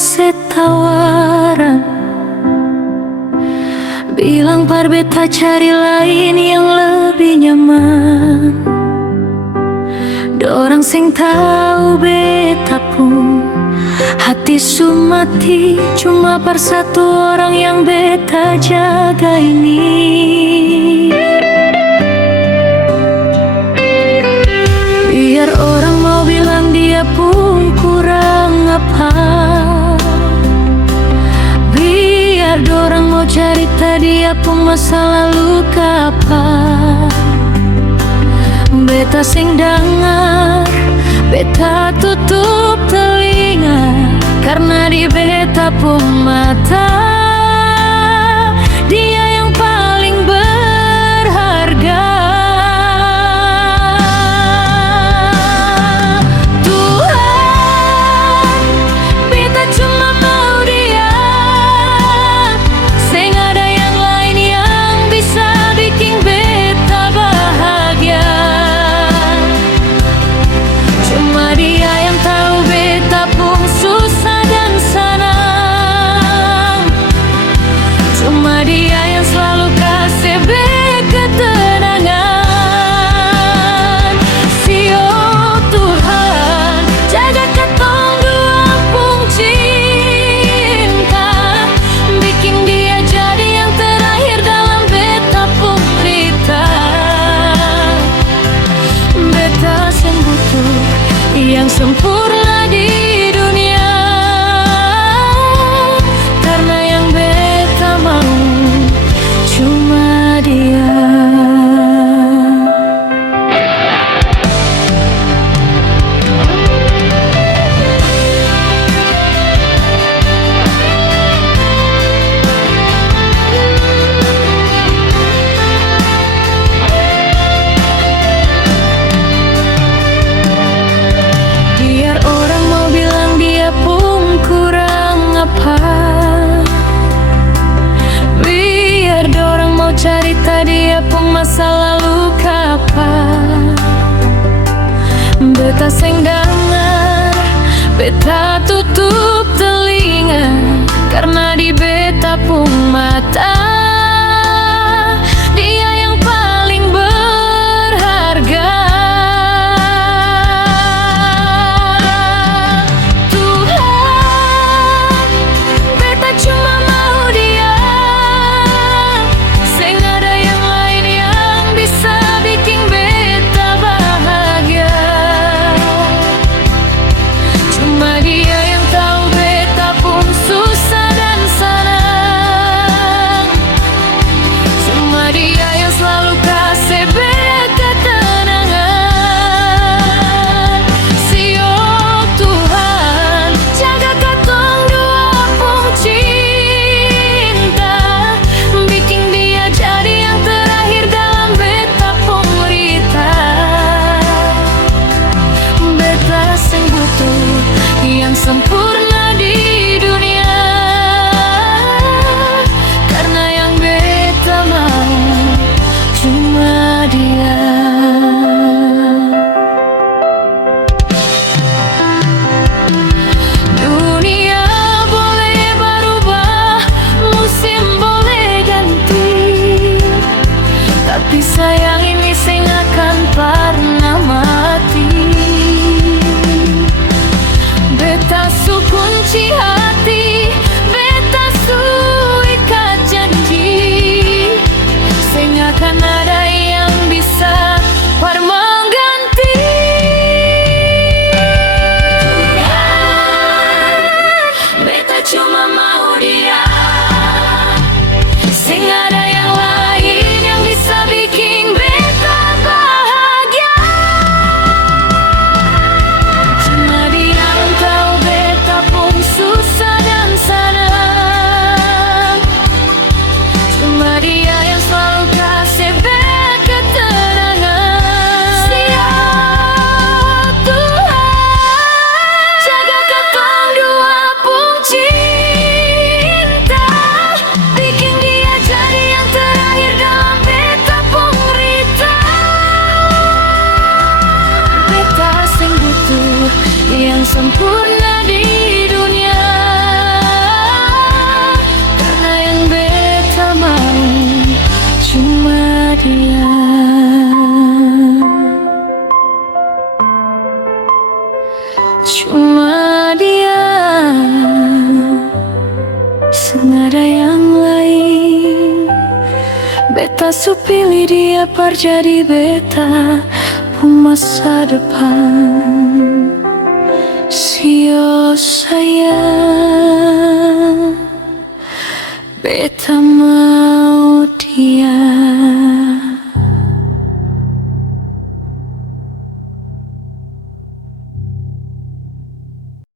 kasih tawaran, bilang par beta cari lain yang lebih nyaman. Dorang sing tahu beta pun hati sumati, cuma par satu orang yang beta jaga ini. Biar orang mau bilang dia pun kurang apa, biar dorang mau cerita dia pun masa lalu apa, beta sing dengar, beta tutup telinga, karena di beta pun mata dia yang paling berharga. Tuhan, beta cuma mau dia, seng ada yang lain yang bisa bikin beta bahagia. Cuma dia yang tahu beta pun susah dan senang. su pilih dia par jadi beta pu masa depan. Sio sayang, beta mau dia.